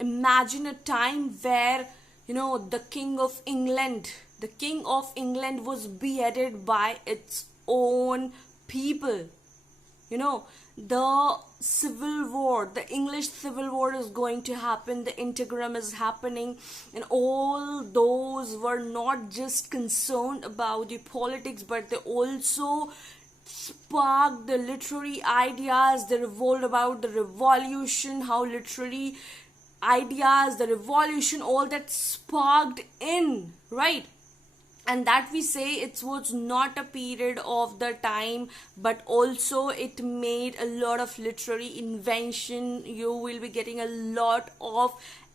imagine a time where, the king of England was beheaded by its own people. The civil war, the English civil war is going to happen, the interim is happening, and all those were not just concerned about the politics, but they also sparked the literary ideas. They revolved about the revolution, how literary ideas, the revolution, all that sparked in, right? And that we say it was not a period of the time, but also it made a lot of literary invention. You will be getting a lot of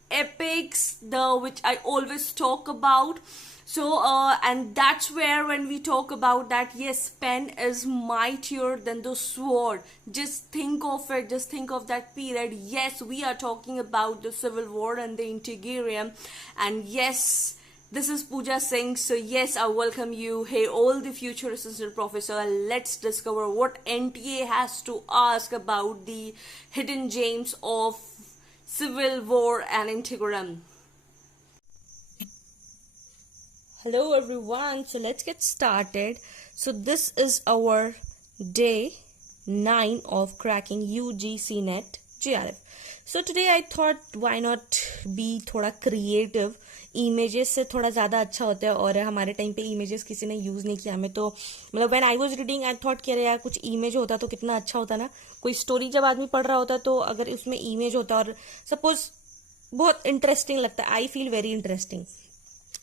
epics, the which I always talk about. So and that's where, when we talk about that, yes, pen is mightier than the sword. Just think of it, just think of that period. Yes, we are talking about the civil war and the interim, and yes, this is Pooja Singh. So yes, I welcome you. Hey, all the future assistant professor. Let's discover what NTA has to ask about the hidden gems of civil war and interim. Hello everyone. So let's get started. So this is our day 9 of cracking UGC NET JRF. So today I thought, why not be थोड़ा creative. Images से थोड़ा ज़्यादा अच्छा होता है, और हमारे time पे इमेजेस किसी ने यूज़ नहीं किया. हमें तो मतलब when I was reading I thought कि अरे यार कुछ इमेज होता तो कितना अच्छा होता ना. कोई स्टोरी जब आदमी पढ़ रहा होता तो अगर उसमें इमेज होता, और सपोज बहुत इंटरेस्टिंग लगता है. I feel very interesting.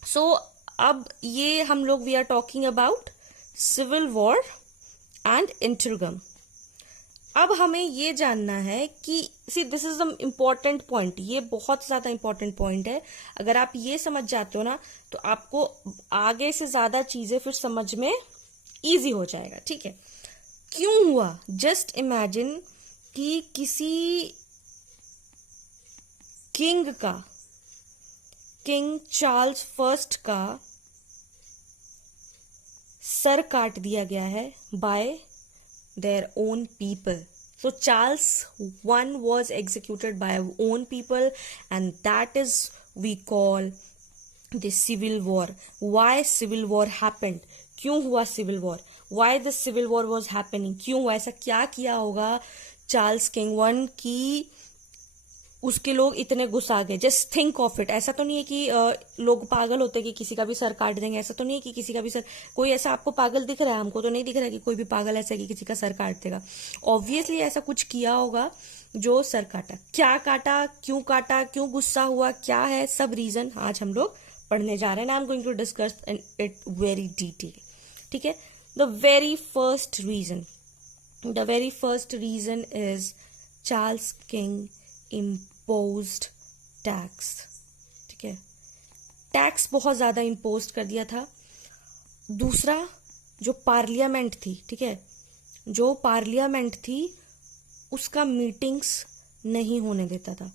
So अब ये हम लोग we are talking about civil war and interregnum. अब हमें ये जानना है कि see this is the important point. ये बहुत ज्यादा इम्पोर्टेंट पॉइंट है. अगर आप ये समझ जाते हो ना, तो आपको आगे से ज्यादा चीजें फिर समझ में इजी हो जाएगा. ठीक है, क्यों हुआ? जस्ट इमेजिन कि किसी किंग चार्ल्स फर्स्ट का सर काट दिया गया है bye their own people. So Charles I was executed by our own people, and that is we call the civil war. Why civil war happened? क्यों हुआ civil war? Why the civil war was happening? क्यों हुआ? ऐसा क्या किया होगा Charles king 1 की उसके लोग इतने गुस्सा गए? Just think of it. ऐसा तो नहीं है कि लोग पागल होते कि किसी का भी सर काट देंगे. ऐसा तो नहीं है कि किसी का भी सर, कोई ऐसा आपको पागल दिख रहा है? हमको तो नहीं दिख रहा है कि कोई भी पागल ऐसा है कि किसी का सर काट देगा. ऑब्वियसली ऐसा कुछ किया होगा जो सर काटा. क्या काटा, क्यों गुस्सा हुआ, क्या है सब रीजन आज हम लोग पढ़ने जा रहे हैं. I am going to discuss it very detail. ठीक है, the very first reason is Charles king imposed tax. ठीक है, टैक्स बहुत ज्यादा इम्पोज कर दिया था. दूसरा, जो पार्लियामेंट थी, ठीक है, जो पार्लियामेंट थी उसका मीटिंग्स नहीं होने देता था.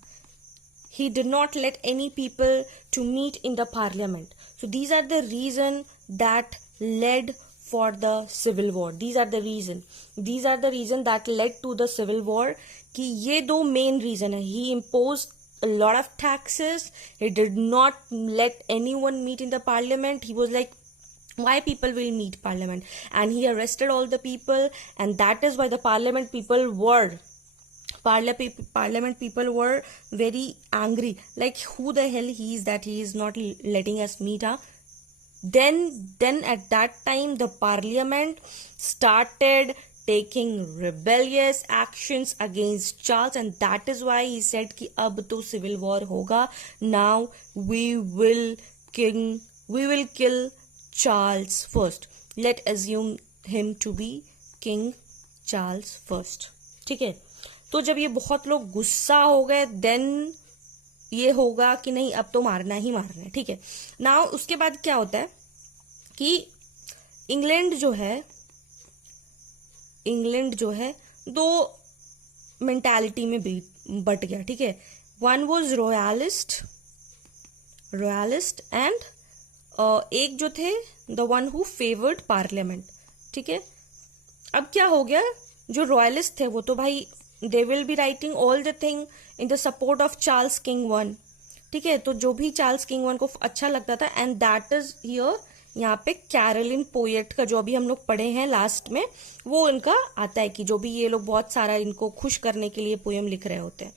he did not let any people to meet in the parliament. So these are the reason that led for the civil war. These are the reason that led to the civil war. कि ये दो main reason है. he imposed a lot of taxes. He did not let anyone meet in the parliament. He was like, why people will meet parliament? And he arrested all the people, and that is why the parliament people were very angry. Like, who the hell he is that he is not letting us meet, huh? Then at that time the parliament started taking rebellious actions against Charles, and that is why he said कि अब तो civil war होगा. Now we will kill Charles first. Let assume him to be King Charles first. ठीक है, तो जब ये बहुत लोग गुस्सा हो गए, then ये होगा कि नहीं अब तो मारना ही मारना है. ठीक है, नाउ उसके बाद क्या होता है कि इंग्लैंड जो है दो मेंटालिटी में बट गया. ठीक है, वन वाज रॉयलिस्ट एंड एक जो थे the one who favoured parliament. ठीक है, अब क्या हो गया, जो रॉयलिस्ट थे वो तो भाई they will be writing all the thing in the support of Charles king one, ठीक है। तो जो भी चार्ल्स किंग वन को अच्छा लगता था, एंड दैट इज हियर, यहाँ पे कैरोलिन पोएट का जो अभी हम लोग पढ़े हैं लास्ट में, वो इनका आता है कि जो भी ये लोग बहुत सारा इनको खुश करने के लिए पोएम लिख रहे होते हैं,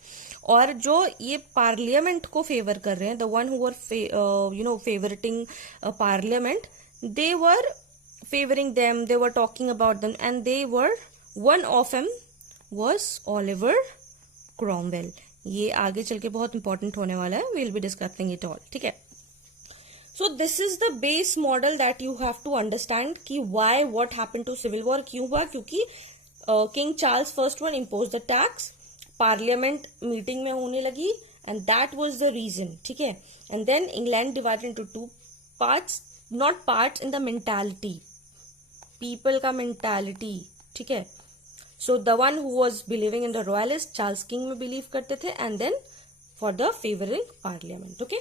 और जो ये पार्लियामेंट को फेवर कर रहे हैं, the one who were favouring parliament, they were favoring them, they were talking about them, and they were, one of them was Oliver Cromwell. ये आगे चल के बहुत इंपॉर्टेंट होने वाला है, we'll be discussing it all, ठीक है। So this is the base model that you have to understand कि why, what happened to civil war, क्यों हुआ, क्योंकि King Charles first one imposed the tax, parliament meeting में होने लगी, and that was the reason, ठीक है। And then England divided into two parts, not part in the mentality, people का mentality, ठीक है। So the one who was believing in the royalist, Charles king में believe करते थे, and then for the favouring parliament, okay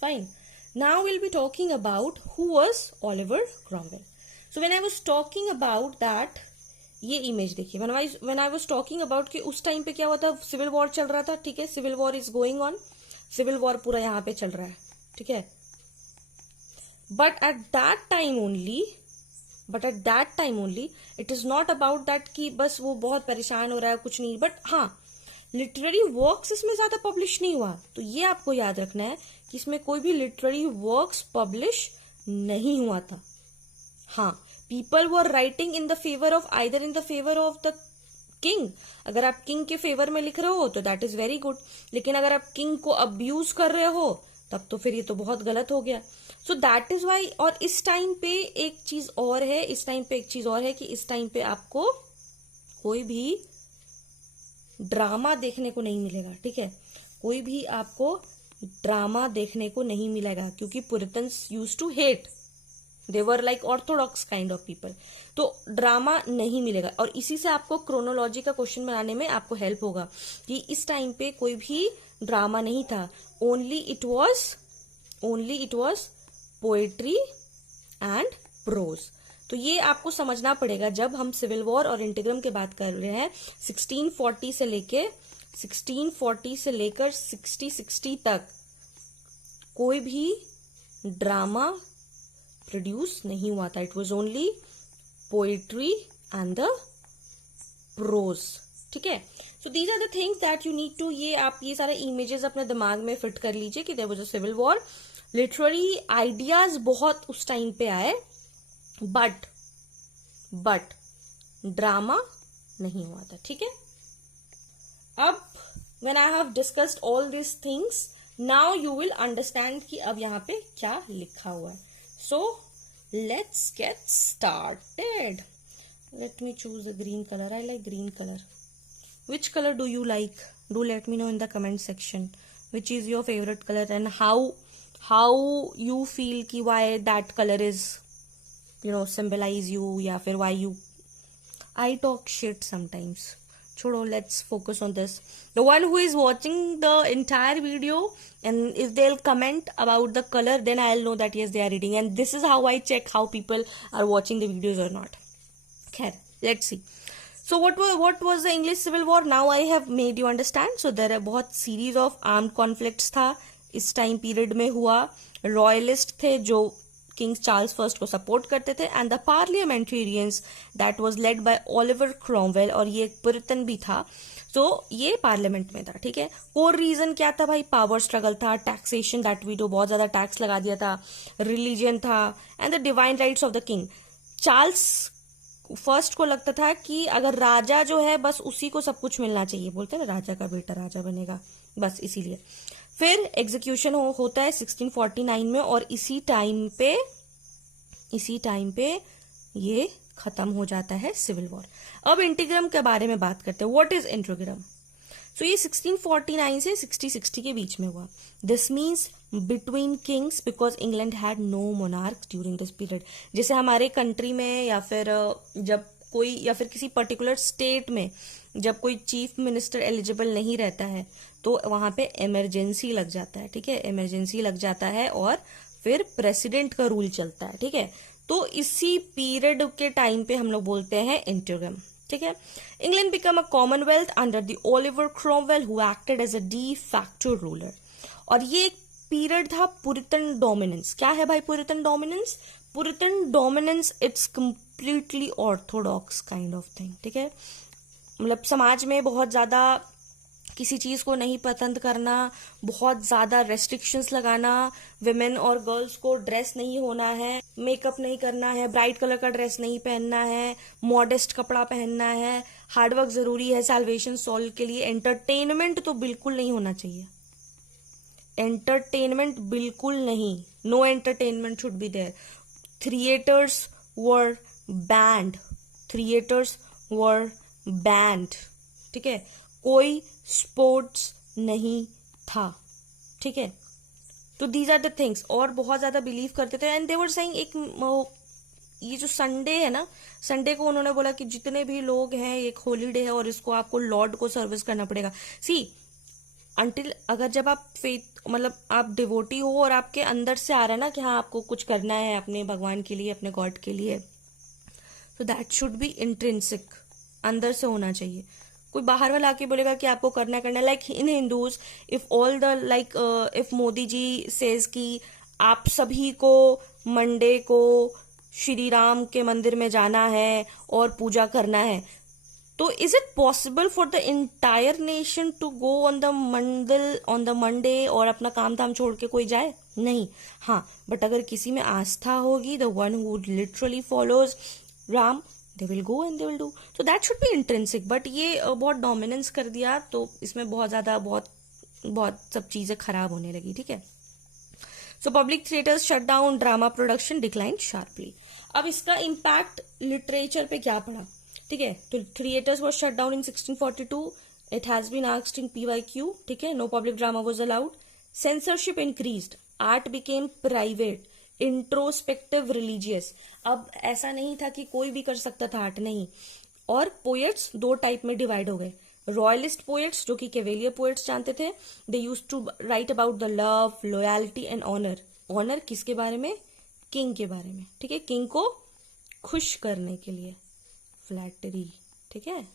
fine. Now will be talking about who was Oliver Cromwell. So when I was talking about that, ये image देखिए, when I was talking about कि उस time पे क्या हुआ था, civil war चल रहा था, ठीक है, civil war is going on, civil war पूरा यहाँ पे चल रहा है, ठीक है। But at that time only, it is not about that कि बस वो बहुत परेशान हो रहा है, कुछ नहीं, बट हाँ, लिटरेरी वर्क्स इसमें ज्यादा पब्लिश नहीं हुआ। तो ये आपको याद रखना है कि इसमें कोई भी लिटरेरी वर्क्स पब्लिश नहीं हुआ था। हाँ, people were writing in the favour of, either in the favour of the king. अगर आप किंग के फेवर में लिख रहे हो तो दैट इज वेरी गुड, लेकिन अगर आप किंग को अब्यूज कर रहे हो तब तो फिर ये तो बहुत गलत हो गया। So that is why. और इस टाइम पे एक चीज और है, कि इस टाइम पे आपको कोई भी ड्रामा देखने को नहीं मिलेगा, ठीक है, कोई भी आपको ड्रामा देखने को नहीं मिलेगा, क्योंकि Puritans used to hate, they were like orthodox kind of people, तो ड्रामा नहीं मिलेगा। और इसी से आपको क्रोनोलॉजी का क्वेश्चन बनाने में आपको हेल्प होगा कि इस टाइम पे कोई भी ड्रामा नहीं था, only it was poetry and prose. तो ये आपको समझना पड़ेगा जब हम सिविल वॉर और इंटीग्रम की बात कर रहे हैं। 1640 से लेकर 60 तक कोई भी ड्रामा प्रोड्यूस नहीं हुआ था, it was only poetry and the prose, ठीक है। So these are the things that you need to, ये आप ये सारे इमेजेस अपने दिमाग में फिट कर लीजिए कि there was a civil war. Literary ideas बहुत उस टाइम पे आए, बट ड्रामा नहीं हुआ था, ठीक है। अब when I have discussed all this things, now you will understand कि अब यहाँ पे क्या लिखा हुआ है। So let's get started. Let me choose a green colour, I like green colour. Which color do you like? Do let me know in the comment section. Which is your favorite color and how you feel कि why that color is, symbolize you, या फिर why you. I talk shit sometimes. छोड़ो, let's focus on this. The one who is watching the entire video, and if they'll comment about the color, then I'll know that yes, they are reading. And this is how I check how people are watching the videos or not. Okay, let's see. So what was the English Civil War? Now I have made you understand. So there are बहुत series of armed conflicts था इस time period में हुआ। Royalist थे जो king Charles first को support करते थे, and the parliamentarians that was led by Oliver Cromwell, और ये एक पुरिटन भी था, तो ये पार्लियामेंट में था, ठीक है। कोर रीजन क्या था भाई? पावर स्ट्रगल था, टैक्सेशन दैट वी डू, बहुत ज्यादा टैक्स लगा दिया था, रिलीजन था, and the divine rights of the king. Charles first को लगता था कि अगर राजा जो है बस उसी को सब कुछ मिलना चाहिए, बोलते हैं ना राजा का बेटा राजा बनेगा, बस इसीलिए। फिर एग्जीक्यूशन होता है 1649 में, और इसी टाइम पे ये खत्म हो जाता है सिविल वॉर। अब इंटीग्रम के बारे में बात करते हैं। What is इंटीग्रम? सो ये 1649 से 60 के बीच में हुआ। This means between kings, because England had no monarchs during this period. जैसे हमारे कंट्री में या फिर जब कोई या फिर किसी पर्टिकुलर स्टेट में जब कोई चीफ मिनिस्टर एलिजिबल नहीं रहता है तो वहां पे इमरजेंसी लग जाता है, ठीक है, इमरजेंसी लग जाता है और फिर प्रेसिडेंट का रूल चलता है, ठीक है। तो इसी पीरियड के टाइम पे हम लोग बोलते हैं इंटीग्रम, ठीक ठीक है. England become a commonwealth under the Oliver Cromwell who acted as a de facto ruler. और ये एक पीरियड था पुरितन डोमिनेंस. क्या है भाई Puritan dominance? Puritan dominance it's completely orthodox kind of thing. ठीक है, मतलब समाज में बहुत ज्यादा किसी चीज को नहीं पसंद करना, बहुत ज्यादा रेस्ट्रिक्शंस लगाना, विमेन और गर्ल्स को ड्रेस नहीं होना है, मेकअप नहीं करना है, ब्राइट कलर का ड्रेस नहीं पहनना है, मॉडेस्ट कपड़ा पहनना है, हार्डवर्क जरूरी है सैल्वेशन सोल के लिए, एंटरटेनमेंट तो बिल्कुल नहीं होना चाहिए, एंटरटेनमेंट बिल्कुल नहीं, no entertainment should be there. Theatres were banned, theatres were banned. ठीक है, कोई स्पोर्ट्स नहीं था. ठीक है, तो दीज आर द थिंग्स. और बहुत ज्यादा बिलीव करते थे एंड दे वर सेइंग एक ये जो संडे है ना, संडे को उन्होंने बोला कि जितने भी लोग हैं एक हॉलीडे है और इसको आपको लॉर्ड को सर्विस करना पड़ेगा. सी अंटिल अगर जब आप फेथ मतलब आप डिवोटी हो और आपके अंदर से आ रहा है ना कि हाँ आपको कुछ करना है अपने भगवान के लिए, अपने गॉड के लिए, तो दैट शुड बी इंट्रिंसिक, अंदर से होना चाहिए. कोई बाहर वाला आके बोलेगा कि आपको करना करना. Like in Hindus if all the like if Modi ji says कि आप सभी को मंडे को श्री राम के मंदिर में जाना है और पूजा करना है, तो is it possible for the entire nation to go on the Monday और अपना काम धाम छोड़ के कोई जाए? नहीं. हाँ, बट अगर किसी में आस्था होगी, the one who literally follows Ram, they will go and they will do, so that should be intrinsic. but ये बहुत डोमिनेंस कर दिया तो इसमें बहुत ज्यादा बहुत सब चीजें खराब होने लगी. ठीक है, so public theatres shut down, drama production decline sharply. अब इसका इम्पैक्ट लिटरेचर पे क्या पड़ा? ठीक है, तो theatres were shut down in 1642. It has been asked in PYQ. ठीक है, no public drama was allowed. Censorship increased, art became private, introspective, religious. अब ऐसा नहीं था कि कोई भी कर सकता था आर्ट, नहीं. और पोएट्स दो टाइप में डिवाइड हो गए. रॉयलिस्ट पोएट्स जो कि केवेलियर पोएट्स जानते थे, they use to write about the love, loyalty and honour. Honour किसके बारे में? किंग के बारे में. ठीक है, किंग को खुश करने के लिए, फ्लैटरी. ठीक है,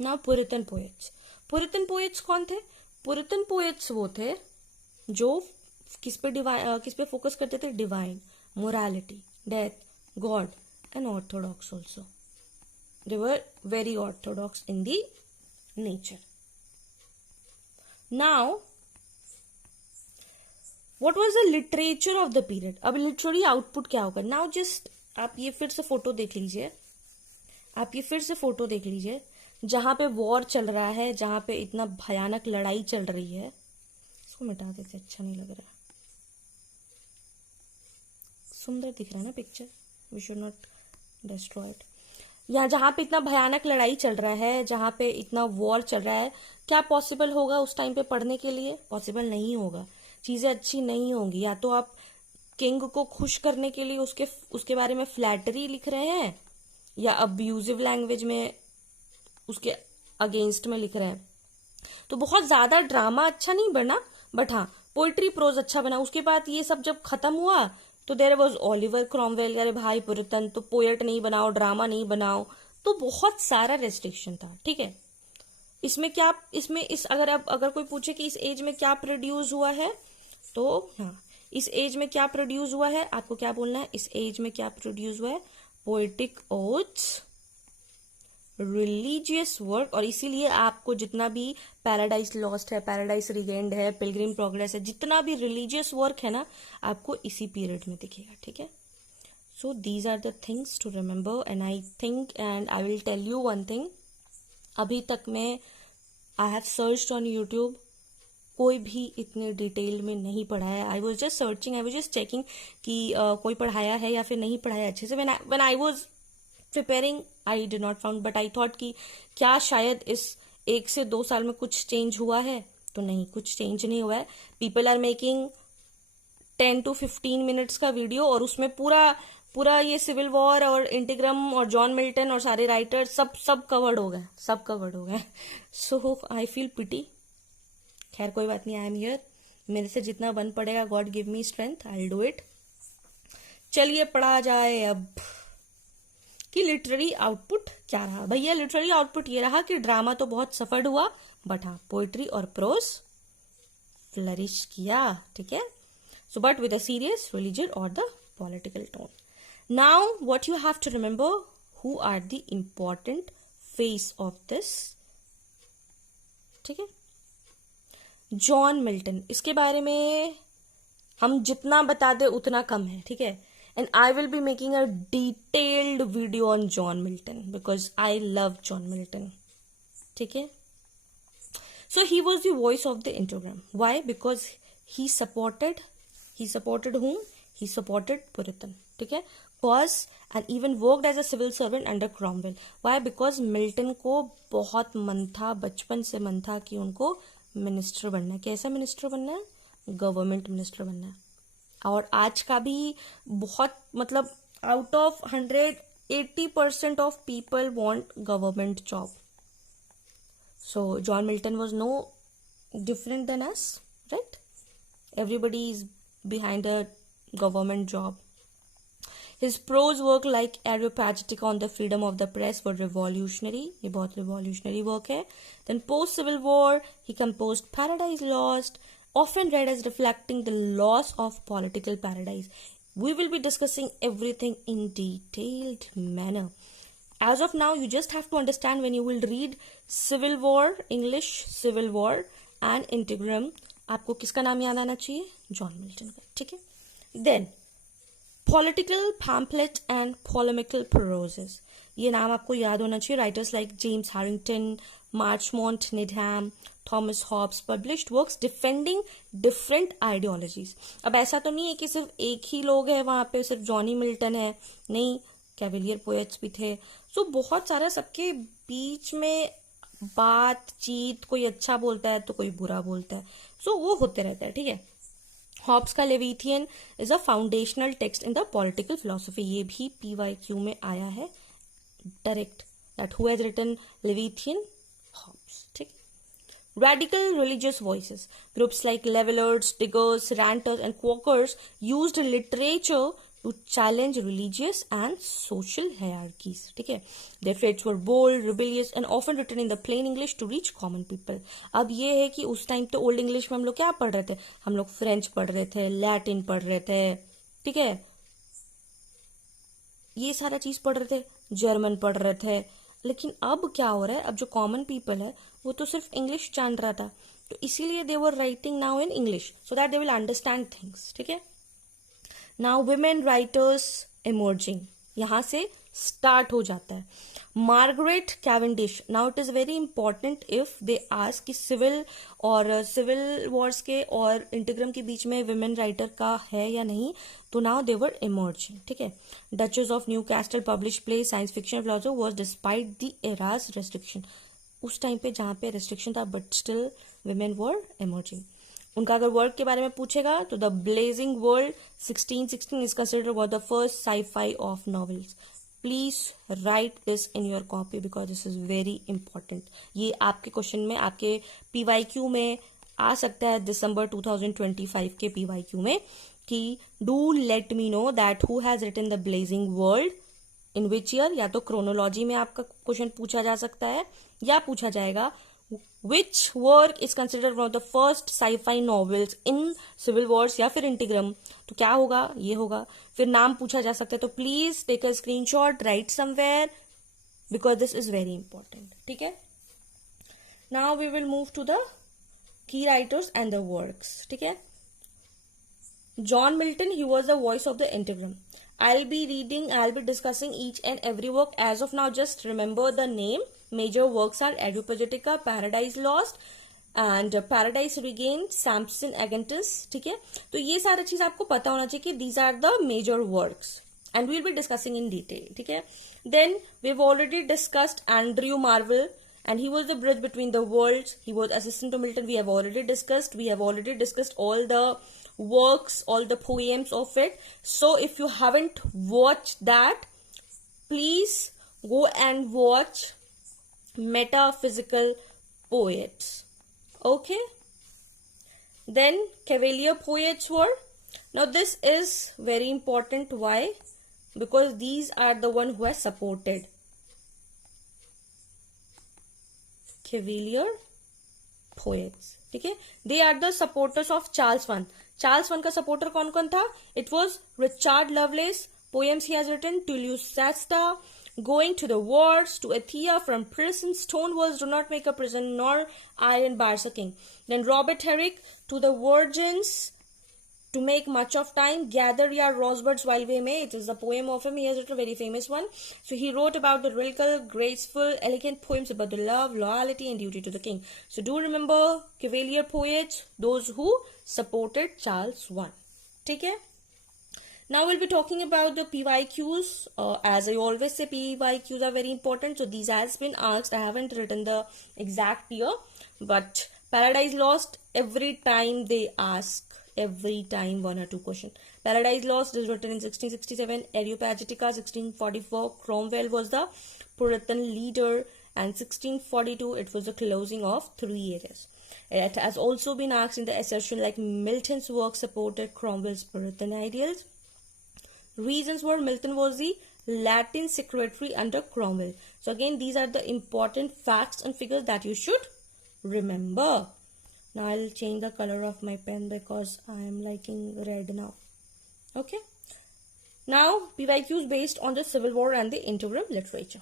ना पुरितन पोएट्स. पुरितन पोएट्स कौन थे? पुरितन पोएट्स वो थे जो किस पे फोकस करते थे? Divine, morality, death, God and Orthodox also. They were very Orthodox in the nature. Now what was the literature of the period? अब लिटरेरी आउटपुट क्या होगा? नाउ जस्ट आप ये फिर से फोटो देख लीजिए, जहां पे वॉर चल रहा है, जहां पे इतना भयानक लड़ाई चल रही है. इसको मिटा देते, अच्छा नहीं लग रहा है, सुंदर दिख रहा है ना picture, we should not destroy it. यहाँ जहाँ पे इतना भयानक लड़ाई चल रहा है, जहाँ पे इतना वॉर चल रहा है, क्या पॉसिबल होगा उस टाइम पे पढ़ने के लिए? पॉसिबल नहीं होगा, चीजें अच्छी नहीं होंगी. या तो आप किंग को खुश करने के लिए उसके बारे में फ्लैटरी लिख रहे हैं, या अब्यूजिव लैंग्वेज में उसके अगेंस्ट में लिख रहे हैं. तो बहुत ज्यादा ड्रामा अच्छा नहीं बना, बट हाँ पोइट्री प्रोज अच्छा बना. उसके बाद ये सब जब खत्म हुआ तो देयर वाज ओलिवर क्रोमवेल. अरे भाई पुरितन तो पोएट नहीं बनाओ, ड्रामा नहीं बनाओ, तो बहुत सारा रेस्ट्रिक्शन था. ठीक है, इसमें क्या, अगर कोई पूछे कि इस एज में क्या प्रोड्यूस हुआ है, तो हाँ इस एज में क्या प्रोड्यूस हुआ है, आपको क्या बोलना है? इस एज में क्या प्रोड्यूस हुआ है? Poetic odds, religious work. और इसीलिए आपको जितना भी पैराडाइज लॉस्ट है, पैराडाइज रिगेन्ड है, पिलग्रिम प्रोग्रेस है, जितना भी रिलीजियस वर्क है ना, आपको इसी पीरियड में दिखेगा. ठीक है, so these are the things to remember. And I think and I will tell you one thing, अभी तक मैं I have searched on YouTube, कोई भी इतने डिटेल में नहीं पढ़ाया. I was just searching, I was just checking कि कोई पढ़ाया है या फिर नहीं पढ़ाया अच्छे से. When I was preparing I did not found, but I thought कि क्या शायद इस 1 से 2 साल में कुछ चेंज हुआ है? तो नहीं, कुछ चेंज नहीं हुआ है. People are making 10 to 15 minutes का वीडियो और उसमें पूरा ये सिविल वॉर और इंटीग्रम और जॉन मिल्टन और सारे राइटर सब कवर्ड हो गए. सो आई फील पिटी. खैर कोई बात नहीं, आई एम हियर. मेरे से जितना बन पड़ेगा, God give me strength, I will do it. चलिए पढ़ा जाए. अब कि लिटरेरी आउटपुट क्या रहा। भैया लिटरेरी आउटपुट ये रहा कि ड्रामा तो बहुत सफर्ड हुआ, बट हाँ पोइट्री और प्रोज फ्लरिश किया, ठीक है। So but with a serious religious और the political tone. Now what you have to remember, who are the important face of this, ठीक है। जॉन मिल्टन, इसके बारे में हम जितना बता दे उतना कम है, ठीक है। And I will be making a detailed video on John Milton because I love John Milton, ठीक है। So he was the voice of the interregnum. Why? Because he supported whom? He supported Puritan, ठीक है। Cause and even worked as a civil servant under Cromwell. Why? Because Milton को बहुत मन था, बचपन से मन था कि उनको मिनिस्टर बनना है। कैसा मिनिस्टर बनना है? गवर्नमेंट मिनिस्टर बनना है। और आज का भी बहुत मतलब out of 180% of people want government job. So John Milton was no different than us, right? Everybody is behind a government job. His prose work like Areopagitica on the freedom of the press were revolutionary. ये बहुत revolutionary work है. Then post Civil War, he composed Paradise Lost, often read as reflecting the loss of political paradise. We will be discussing everything in detailed manner. As of now, you just have to understand when you will read Civil War, English Civil War and Integrum, आपको किसका नाम याद आना चाहिए? John Milton का, ठीक है। Then political pamphlet and polemical proses, ये नाम आपको याद होना चाहिए। Writers like James Harrington, Marchamont Nedham, Thomas Hobbes published works defending different ideologies. अब ऐसा तो नहीं है कि सिर्फ एक ही लोग है वहां पे, सिर्फ जॉनी मिल्टन है, नहीं, कैवेलियर पोएट्स भी थे। सो बहुत सारा सबके बीच में बातचीत, कोई अच्छा बोलता है तो कोई बुरा बोलता है, सो वो होते रहता है, ठीक है। हॉब्स का Leviathan is a foundational text in the political philosophy, ये भी PYQ में आया है direct, that who has written Leviathan? Hobbes, ठीक। Radical religious voices, groups like levelers, diggers, ranters and quakers used literature to challenge religious and social hierarchies, ठीक है। Their faiths were bold, rebellious and often written in the plain English to reach common people. अब ये है कि उस time तो old English में हम लोग क्या पढ़ रहे थे? हम लोग फ्रेंच पढ़ रहे थे, लैटिन पढ़ रहे थे, ठीक है, ये सारा चीज पढ़ रहे थे, जर्मन पढ़ रहे थे। लेकिन अब क्या हो रहा है? अब जो कॉमन पीपल है वो तो सिर्फ इंग्लिश जान रहा था, तो इसीलिए they were writing now in English so that they will understand things, ठीक है। नाउ विमेन राइटर्स इमर्जिंग, यहां से स्टार्ट हो जाता है। Margaret Cavendish, now it is very important if they ask कि सिविल वॉर्स के और इंटीग्रम के बीच में विमेन राइटर का है या नहीं, तो नाउ दे वर इमर्जिंग, ठीक है। Duchess of new castle publish play science fiction philosopher was despite the eras restriction, उस टाइम पे जहां पे रेस्ट्रिक्शन था but still women were emerging. उनका अगर वर्क के बारे में पूछेगा तो the blazing world 1616 is considered one of the first sci-fi of novels. Please right this in your copy because this is very important. ये आपके क्वेश्चन में, आपके PYQ में आ सकता है दिसंबर 2025 के PYQ में कि do let me know that who has written the blazing world in which year. या तो क्रोनोलॉजी में आपका क्वेश्चन पूछा जा सकता है या पूछा जाएगा which work is considered one of the first sci-fi novels in civil wars या फिर इंटीग्रम, तो क्या होगा? ये होगा। फिर नाम पूछा जा सकता है, तो please take a screenshot, write somewhere because this is very important, ठीक है। Now we will move to the key writers and the works, ठीक है। John Milton, he was the voice of the integrum. I'll be discussing each and every work. As of now, just remember the name. Major works are Areopagitica, Paradise Lost and Paradise Regained, Samson Agentis, ठीक है। तो ये सारा चीज आपको पता होना चाहिए कि these are the major works and we'll be discussing in detail, ठीक है। Then we've already discussed Andrew Marvell and he was the bridge between the worlds. He was assistant to Milton. We have already discussed all the works, all the poems of it. So if you haven't watched that, please go and watch Metaphysical Poets, okay. Then Cavalier Poets were, now this is very important. Why? because these are the one who has supported Cavalier poets. ठीक है, they are the supporters of Charles I. Charles I का supporter कौन कौन था? It was Richard Lovelace. Poems he has written: Tullius Sesta, Going to the Wars, To Athea, From Prison, Stone Walls Do Not Make a Prison, Nor Iron Bars a King. Then Robert Herrick, To the Virgins, To Make Much of Time, Gather Your Rosebuds While We May. It is a poem of him. He has written a very famous one. So he wrote about the lyrical, graceful, elegant poems about the love, loyalty and duty to the king. So do remember Cavalier poets, those who supported Charles I. ठीक है? Now we'll be talking about the PYQs. As I always say, PYQs are very important. So these has been asked. I haven't written the exact year, but Paradise Lost, every time they ask, every time one or two questions. Paradise Lost is written in 1667. Areopagitica 1644. Cromwell was the Puritan leader, and 1642 it was the closing of 3 areas. It has also been asked in the assertion like Milton's work supported Cromwell's Puritan ideals. Reasons were Milton was the Latin secretary under Cromwell. So again, these are the important facts and figures that you should remember. Now I'll change the color of my pen because I am liking red now. Okay. Now PYQs based on the Civil War and the interim literature.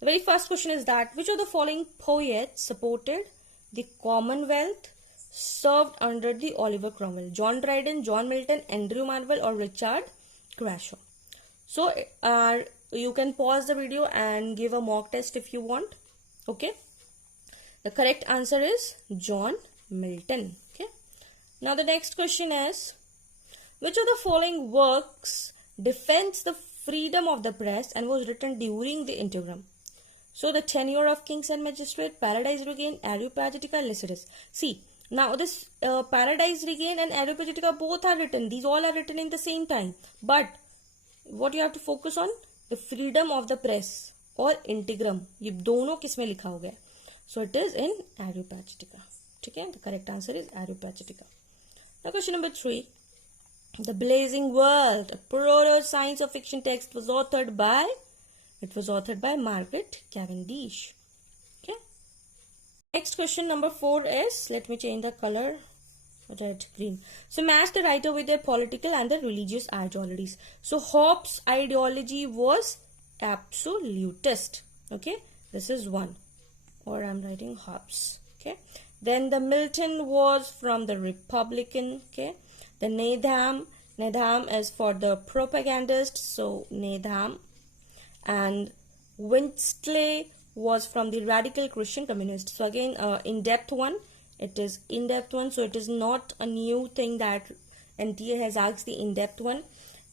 The very first question is that which of the following poets supported the Commonwealth served under the Oliver Cromwell? John Dryden, John Milton, Andrew Marvell or Richard Crashaw? So you can pause the video and give a mock test if you want. Okay. The correct answer is John Milton. Okay. Now the next question is which of the following works defends the freedom of the press and was written during the interim? So the Tenure of Kings and Magistrates, Paradise Regained, Areopagitica, Lycidas. See, now this Paradise Regained and Areopagitica both are written. These all are written in the same time. But what you have to focus on? The freedom of the press or integram. ये दोनों किसमें लिखा हो गया? So it is in Areopagitica. ठीक है? The correct answer is Areopagitica. Now question number 3. The Blazing World, a proto-science of fiction text, was authored by Margaret Cavendish. Okay. Next question number 4 is, let me change the color, red, green. So match the writer with their political and the religious ideologies. So Hobbes' ideology was absolutist. Okay. This is one. Or I'm writing Hobbes. Okay. Then the Milton was from the Republican. Okay. The Needham is for the propagandist. So Needham. And Winsley was from the radical Christian communist. So again, in-depth one. It is in-depth one. So it is not a new thing that NTA has asked the in-depth one.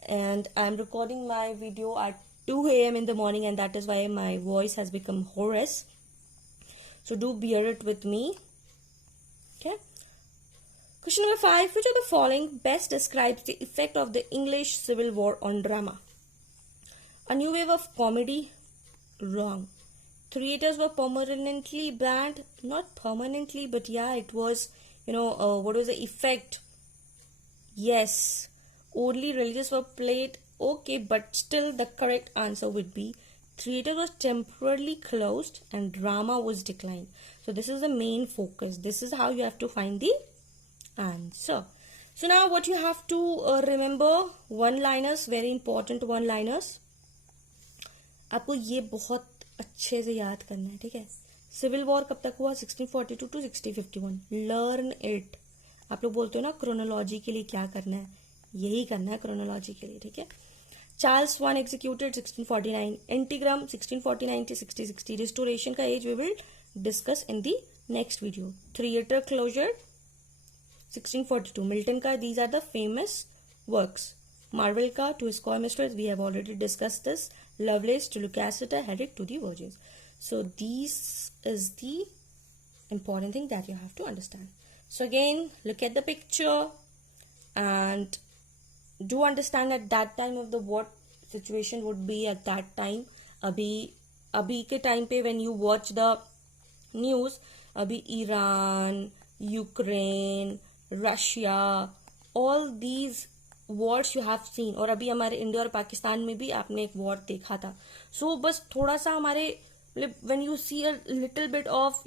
And I'm recording my video at 2 a.m. in the morning, and that is why my voice has become hoarse. So do bear it with me. Okay. Question number 5. Which of the following best describes the effect of the English Civil War on drama? A new wave of comedy? Wrong. Theaters were permanently banned. Not permanently, but yeah, it was, what was the effect? Yes. Only religious were played. Okay, but still the correct answer would be theater was temporarily closed and drama was declined. So this is the main focus. This is how you have to find the answer. So now what you have to remember, one-liners, very important one-liners. आपको ये बहुत अच्छे से याद करना है, ठीक है? सिविल वॉर कब तक हुआ? 1642 to 1651. Learn it. आप लोग बोलते हो ना क्रोनोलॉजी के लिए क्या करना है, यही करना है क्रोनोलॉजी के लिए, ठीक है? Charles one executed 1649. Interregnum 1649 to 1660. Restoration का as we will discuss in the next video. Theatre closure 1642. Milton का these are the famous works. Marvell ka to his coy mistress, we have already discussed this. Lovelace to Lucasita, Herrick to the Virgins. So these is the important thing that you have to understand. So again, look at the picture and do understand at that time of the what situation would be at that time. Abhi ke time pe when you watch the news, abhi Iran, Ukraine, Russia, all these Wars you have seen, और अभी हमारे India और पाकिस्तान में भी आपने एक war देखा था. सो बस थोड़ा सा हमारे when you see a little bit of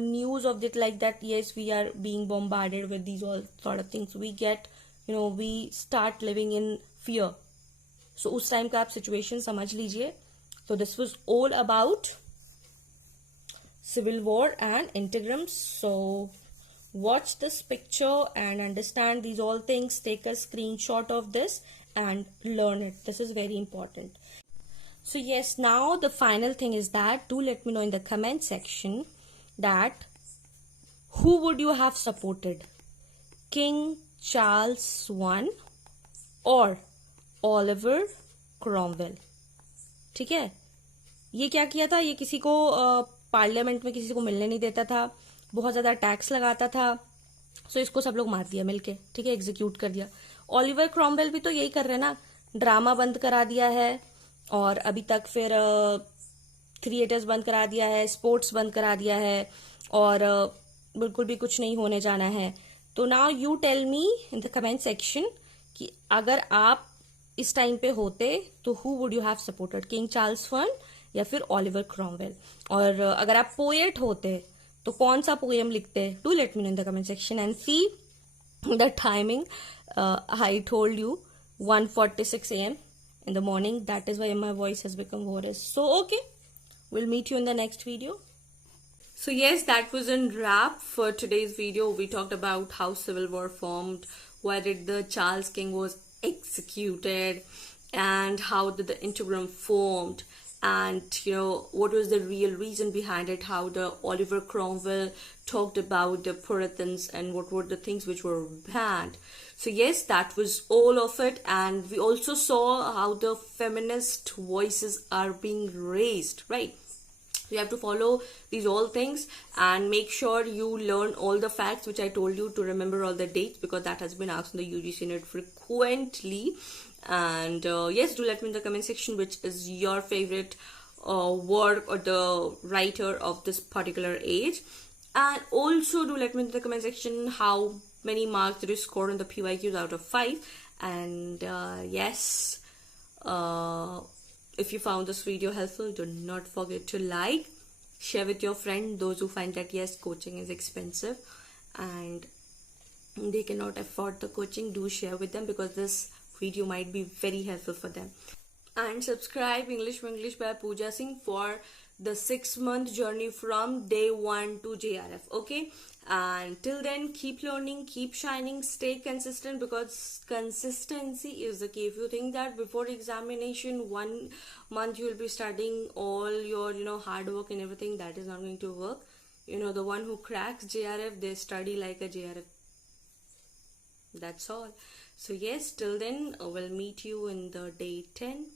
news of it like that, yes, we are being bombarded with these all sort of things, we get we start living in fear. So उस time का आप situation समझ लीजिए. So this was all about civil war and integrums. So watch this picture and understand these all things. Take a screenshot of this and learn it. This is very important. So yes, now the final thing is that do let me know in the comment section that who would you have supported, King Charles I or Oliver Cromwell. ठीक है, ये क्या किया था, ये किसी को parliament में किसी को मिलने नहीं देता था, बहुत ज्यादा टैक्स लगाता था. सो इसको सब लोग मार दिया मिलके, ठीक है, एग्जीक्यूट कर दिया. ओलिवर क्रॉमवेल भी तो यही कर रहे हैं ना, ड्रामा बंद करा दिया है, और अभी तक फिर थिएटर्स बंद करा दिया है, स्पोर्ट्स बंद करा दिया है, और बिल्कुल भी कुछ नहीं होने जाना है. तो now you tell me in the comment section कि अगर आप इस टाइम पे होते तो who would you have supported, king Charles I या फिर ओलिवर क्रॉमवेल. और अगर आप पोएट होते तो कौन सा पोएम लिखते, do let me no in the comment section and see the timing. I told you 1:46 AM in the morning. That is why my voice has become hoarse. So okay, we'll meet you in the next video. So yes, that was a wrap for today's video. We talked about how Civil War formed, why did the Charles King was executed, and how did the Integrum formed, and what was the real reason behind it, how the Oliver Cromwell talked about the Puritans and what were the things which were banned. So yes, that was all of it, and we also saw how the feminist voices are being raised, right? So you have to follow these all things and make sure you learn all the facts which I told you, to remember all the dates, because that has been asked in the UGC Net frequently. And yes, do let me in the comment section which is your favorite work or the writer of this particular age. And also do let me in the comment section how many marks did you score on the PYQs out of 5. And yes, if you found this video helpful, do not forget to like, share with your friend, those who find that yes, coaching is expensive and they cannot afford the coaching. Do share with them, because this video might be very helpful for them. And subscribe English for English by Pooja Singh for the 6-month journey from day 1 to JRF. Okay, and till then, keep learning, keep shining, stay consistent, because consistency is the key. If you think that before examination 1 month you will be studying all your hard work and everything, that is not going to work. The one who cracks JRF, they study like a JRF. That's all. So yes, till then, we'll meet you in the day 10.